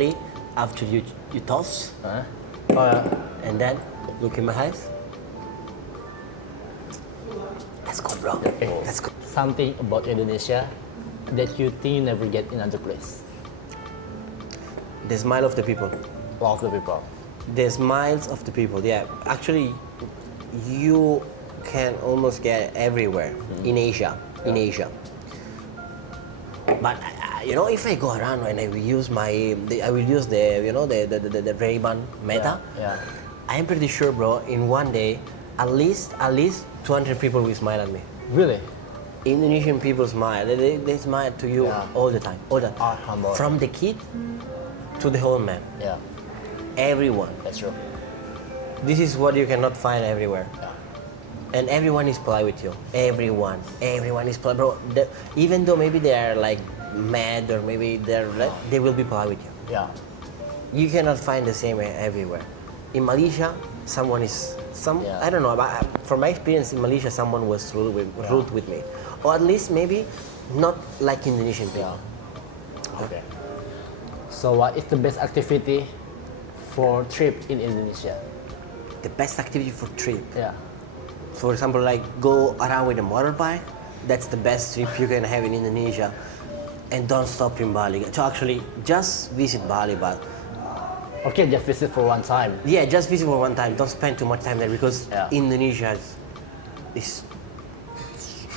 After you toss, Uh, and then look in my eyes. Let's go, bro. Okay. Let's go. Something about Indonesia that you think you never get in other place. The smile of the people. Love the people. The smiles of the people. Yeah, actually, you can almost get everywhere in Asia. In Asia. But if I go around and I will use the Ray-Ban Meta, Yeah. I am pretty sure, bro, in one day, at least 200 people will smile at me. Really? Indonesian people smile. They smile to you Yeah. all the time. All the Humble. From the kid to the old man. Yeah, Everyone. that's true. This is what you cannot find everywhere. Yeah. And everyone is polite with you. Everyone is polite, bro. Even though maybe they are like mad or maybe they will be polite with you. Yeah. You cannot find the same everywhere. In Malaysia, Yeah. I don't know. But from my experience in Malaysia, someone was rude with me, or at least maybe not like Indonesian people. Yeah. Okay. So what is the best activity for trip in Indonesia? The best activity for trip, Yeah. for example, like go around with a motorbike. That's the best trip you can have in Indonesia, and don't stop in Bali. So actually, just visit Bali, but Okay, just visit for one time. yeah, just visit for one time. Don't spend too much time there because Yeah. Indonesia is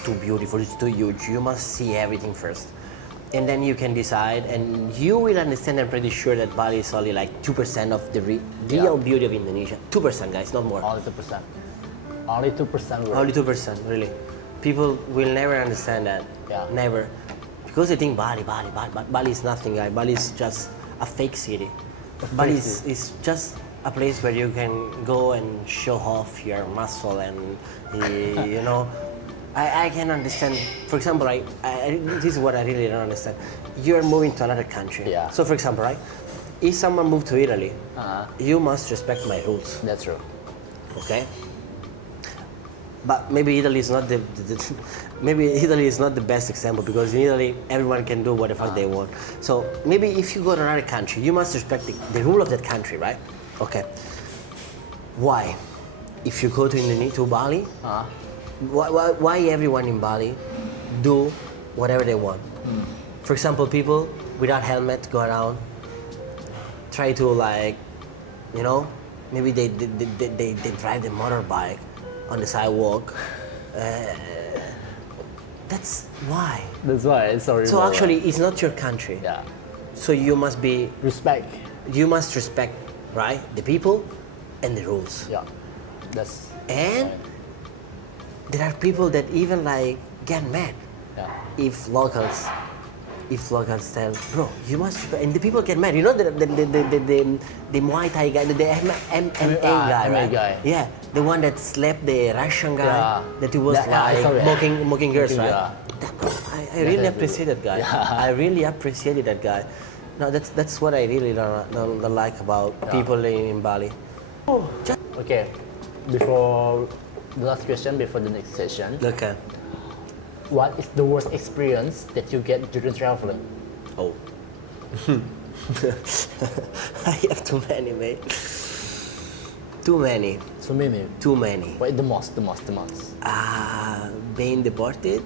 too beautiful. It's too huge. You must see everything first, and then you can decide. And you will understand. I'm pretty sure that Bali is only like 2% of the real beauty of Indonesia. 2%, guys, not more. Only 2%. Only 2%. Only 2%, really. People will never understand that. Yeah. Never, because they think Bali. Bali is nothing, guys. Bali is just a fake city. Bali is just a place where you can go and show off your muscle and I can understand. For example, this is what I really don't understand. You're moving to another country. Yeah. So for example, right, if someone moved to Italy, Uh-huh. you must respect my rules. That's true. Okay. But maybe Italy is not maybe Italy is not the best example, because in Italy everyone can do what the fuck they want. So maybe if you go to another country, you must respect the rule of that country, right? Okay. Why? If you go to Bali, Uh-huh. why everyone in Bali do whatever they want? For example, people without helmet go around, try to maybe they drive the motorbike on the sidewalk. That's why. That's why it's so So actually, it's not your country. Yeah. So you must Respect. respect, right, the people and the rules. Yeah. That's. And there are people that even get mad Yeah. if locals tell, bro, you must respect. And the people get mad. You know the Muay Thai guy, the MMA guy, MMA right? guy. Yeah, the one that slapped the Russian guy. Yeah. That he was I saw it. mocking girls, Mocking, right? yeah. I really appreciate that guy. I really appreciated that guy. No, that's what I really don't like about people in Bali. Okay. Before the last question, before the next session, Okay. what is the worst experience that you get during traveling? Oh. I have too many, mate. Too many. So many. Too many. What is the most? Being deported.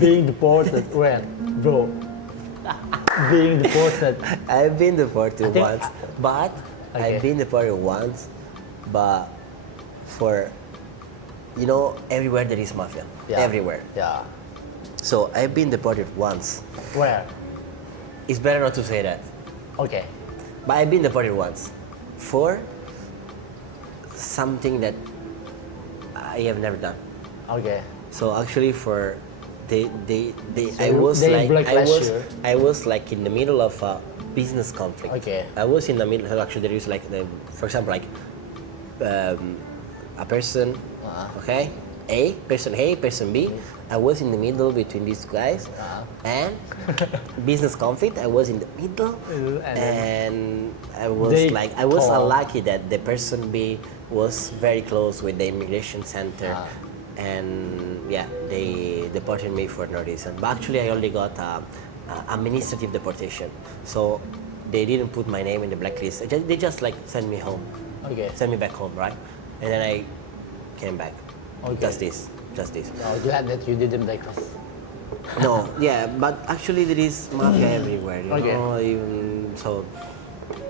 Being deported. When, bro? Being deported. I've been deported think- once, but Okay. I've been deported once, but for everywhere there is mafia. Yeah. Everywhere. Yeah. So I've been deported once. Where? It's better not to say that. Okay. But I've been deported once for something that I have never done. Okay. So actually, for they So I was they like blacklist you? I was like in the middle of a business conflict. Okay. I was in the middle. Actually, there is for example, a person, okay, person A, person B. I was in the middle between these guys, and business conflict. I was in the middle, and I was They call. unlucky that the person B was very close with the immigration center, and yeah, they deported me for no reason. But actually, I only got administrative deportation. So they didn't put my name in the blacklist. They just like send me home, Okay. send me back home, right? And then I came back. Okay. Just this. No, glad that you didn't breakfast. No, yeah, but actually there is mafia everywhere, you Okay. know. Even so,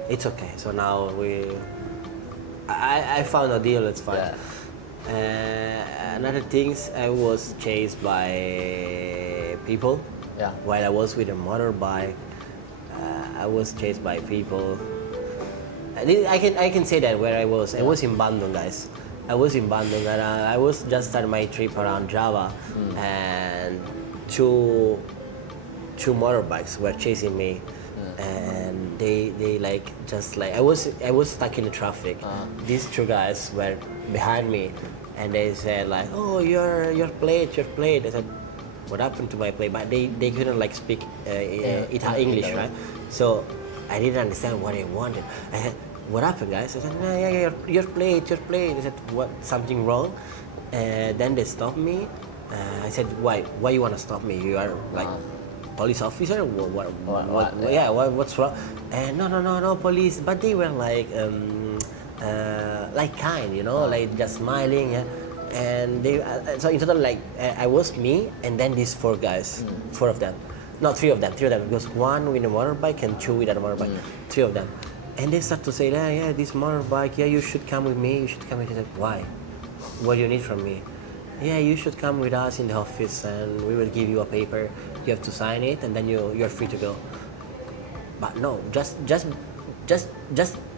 it's okay. So now I found a deal. It's fine. Yeah. Another things, I was chased by people. Yeah. While I was with a motorbike, I was chased by people. I can say that where I was. I was in Bandung, guys. I was in Bandung, and I was just starting my trip around Java, and two motorbikes were chasing me, and they like just like I was stuck in the traffic. These two guys were behind me, and they said like, "Oh, your plate." I said, "What happened to my plate?" But they couldn't like speak English, right? So I didn't understand what they wanted. I said, "What happened, guys?" I said, "No, yeah, your plate." I said, "What? Something wrong?" Then they stopped me. I said, "Why? Why you wanna stop me? You are like police officer? What? Yeah, what's wrong?" And no, police. But they were like kind, you know, like just smiling. Yeah? And they so in total like I was me and then these four guys, four of them, no, three of them, because one with a motorbike and two without a motorbike, three of them. And they start to say, yeah, this motorbike, yeah, you should come with me, you should come with me. I said, why? What do you need from me? Yeah, you should come with us in the office and we will give you a paper. You have to sign it and then you're free to go. But no, just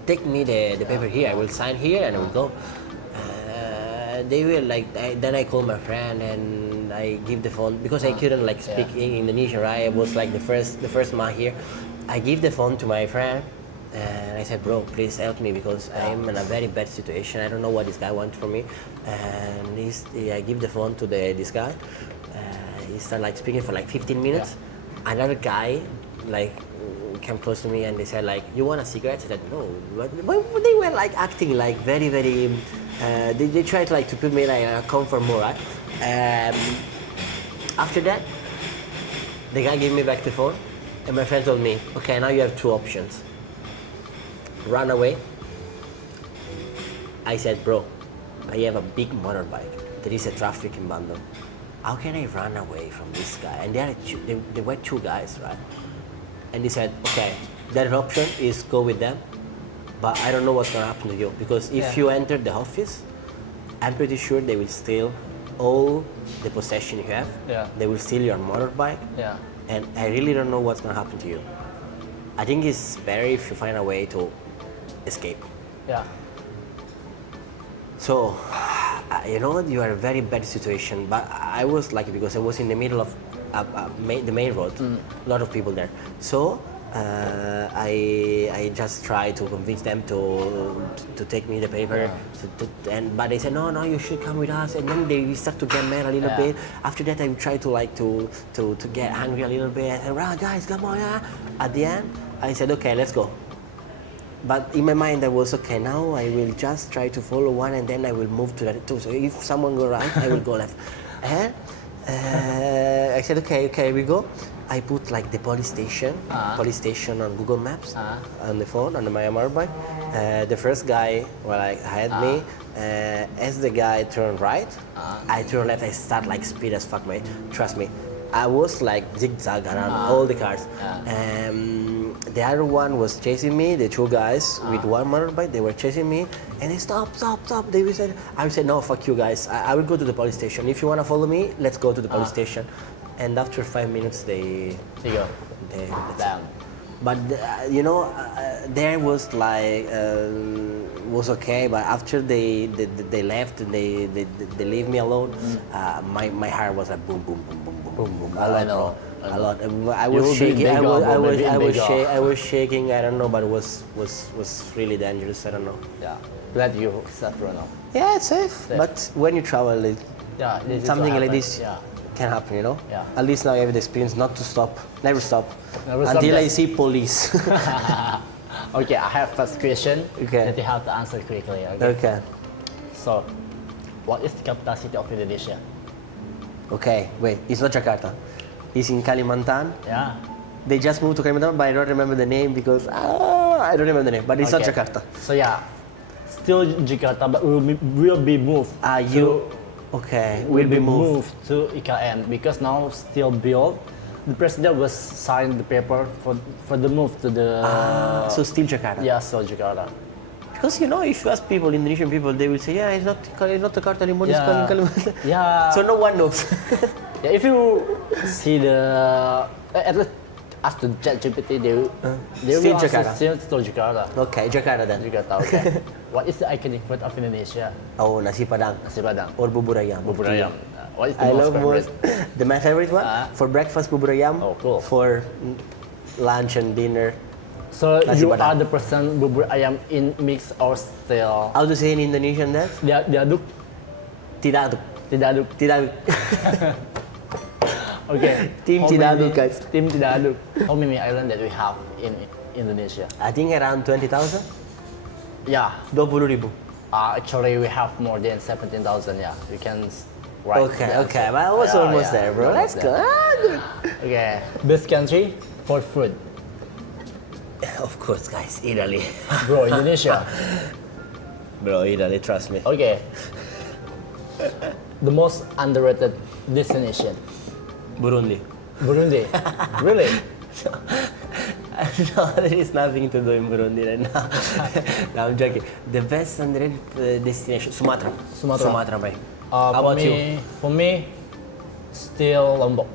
take me the paper here. I will sign here and I will go. They were like, then I called my friend and I give the phone because I couldn't like speak Indonesian, right? I was like the first month here. I give the phone to my friend and I said, bro, please help me because I'm in a very bad situation. I don't know what this guy wants from me. And I give the phone to this guy. He started like speaking for like 15 minutes. Another guy like came close to me and they said like, you want a cigarette? I said no. But they were like acting like very they tried like to put me like a comfort more, right? After that the guy gave me back the phone and my friend told me, okay, now you have two options. Run away. I said, bro, I have a big motorbike. There is a traffic in Bandung. How can I run away from this guy? And there were two guys, right? And they said, okay, that option is go with them, but I don't know what's gonna happen to you because if you enter the office, I'm pretty sure they will steal all the possession you have. Yeah. They will steal your motorbike. Yeah. And I really don't know what's gonna happen to you. I think it's better if you find a way to escape. Yeah. So, you know, you are in a very bad situation, but I was lucky because I was in the middle of the main road, a lot of people there. So I just tried to convince them to take me the paper, but they said no, you should come with us. And then they start to get mad a little bit. After that, I tried to get hungry a little bit. I said, right, guys, come on, yeah. At the end, I said, okay, let's go. But in my mind, I was okay. Now I will just try to follow one, and then I will move to the other two. So if someone go right, I will go left. And I said, okay, we go. I put like the police station on Google Maps on the phone on my motorbike. The first guy, had me. As the guy turned right, I turned left. I start like speed as fuck, mate. Trust me. I was like zigzag around all the cars. The other one was chasing me. The two guys with one motorbike, they were chasing me, and they stop. They said, I said, no, fuck you guys. I will go to the police station. If you wanna follow me, let's go to the police station. And after 5 minutes, they go. Down. But you know, there was like was okay. But after they left and they leave me alone, my heart was like boom, boom, boom, boom, boom, boom, boom. A lot. I was shaking. I was shaking. I don't know, but it was really dangerous. I don't know. Yeah. Glad you safe right now. Yeah, it's safe. But when you travel, something like this can happen, you know? Yeah. At least now you have the experience not to stop. Never stop. Never stop, until I just- see police. Okay, I have first question Okay. that you have to answer quickly. Okay. So, what is the capital city of Indonesia? Okay, wait. It's not Jakarta. It's in Kalimantan. Yeah. They just moved to Kalimantan, but I don't remember the name because I don't remember the name. But it's not Okay. Jakarta. So yeah, still Jakarta, but will be moved. Okay, Will be moved. moved to IKN because now still built. The president was signed the paper for the move to the. So still Jakarta. Yeah, still Jakarta. Because if you ask people, Indonesian people, they will say, yeah, it's not Jakarta anymore. It's Yeah. Kalimantan. Yeah. So no one knows. Yeah, if you see the at least ask the ChatGPT, they Still will answer Jakarta. still Jakarta. Okay, Jakarta then. Jakarta, okay. What is the iconic food of Indonesia? Oh, nasi padang Nasi Padang. or bubur ayam. Bubur ayam. What is the I most love favorite? my favorite one for breakfast bubur ayam. Oh, cool. For lunch and dinner. So Nasi you Padang. are the person bubur ayam in mix or still How to say in Indonesian that? diaduk? Tidak aduk. Tidak aduk. Tidak aduk. Okay. Team How tidak many- aduk, guys. Team tidak aduk. How many island that we have in Indonesia? I think around 20,000. Yeah. 20,000. Actually, we have more than 17,000. Yeah, we can write. Okay, the okay. answer. But I was Yeah, almost yeah, there, bro. Let's almost go. there. Okay. Best country for food, Of course, guys. Italy. bro. Indonesia. Bro, Italy, trust me. Okay. The most underrated destination, Burundi. Burundi. Really? No, there is nothing to do in Burundi right now. No, I'm joking. The best underrated destination, Sumatra. Sumatra. Sumatra, bro. How For about you? me, for me, still Lombok.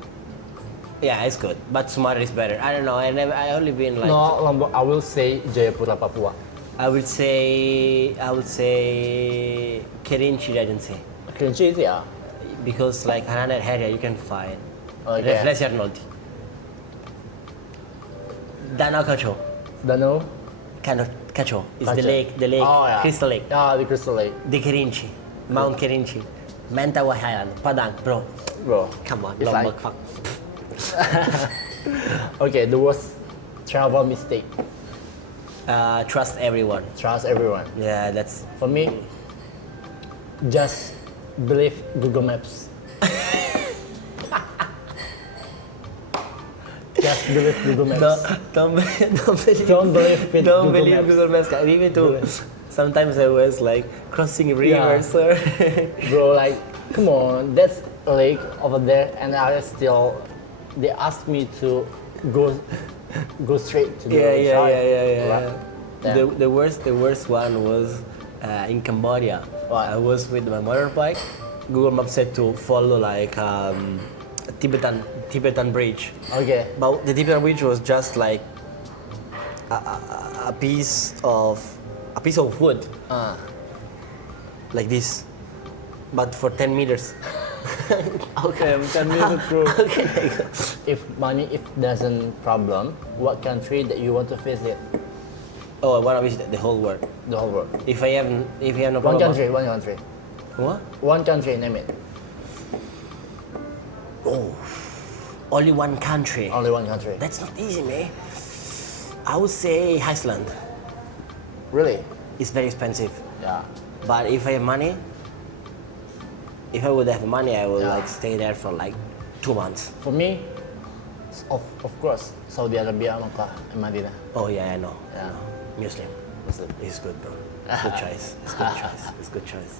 Yeah, it's good, but Sumatra is better. I don't know. I only been like. No, Lombok. I will say Jayapura, Papua. I would say Kerinci Regency, Kerinci, yeah. because like around that area you can find Okay. Reflexi Arnoldi, Danau Kacho, Danau. kind of Kacho is the Kacho. lake, Oh, yeah. Crystal Lake, Yeah, the Crystal Lake. the Kerinci, Mount Kerinci, Mentawai Island, Padang, bro. Bro. Come on, It's Lombok, like- fuck. Okay, the worst travel mistake. Trust everyone. Trust everyone. Yeah, that's. For me, just believe Google Maps. Just believe Google Maps. Don't believe. Don't believe it, Don't Google believe Maps. Google Maps. guys. Me too. Sometimes I was like crossing rivers or. Bro, like, come on, that's a lake over there, and I still, they asked me to go straight to the Yeah. Right? Yeah. The worst one was in Cambodia. What? I was with my motorbike. Google Maps said to follow like a Tibetan bridge, Okay. but the Tibetan bridge was just like a piece of wood, like this, but for 10 meters. Okay, I'm telling you the truth. Okay, there you go. If money doesn't problem, what country that you want to visit? Oh, I want to visit the whole world. The whole world. If you have no One problem. country, one country. What? One country, name it. Oh, only one country. Only one country. That's not easy, man. I would say Iceland. Really? It's very expensive. Yeah. But if I have money, if I would have money, I would Yeah. like stay there for like 2 months. For me, of course, Saudi Arabia, Makkah, and Madinah. Oh yeah, I know. Yeah. Muslim. Muslim. It's good, bro. It's good choice. It's good choice. It's good choice.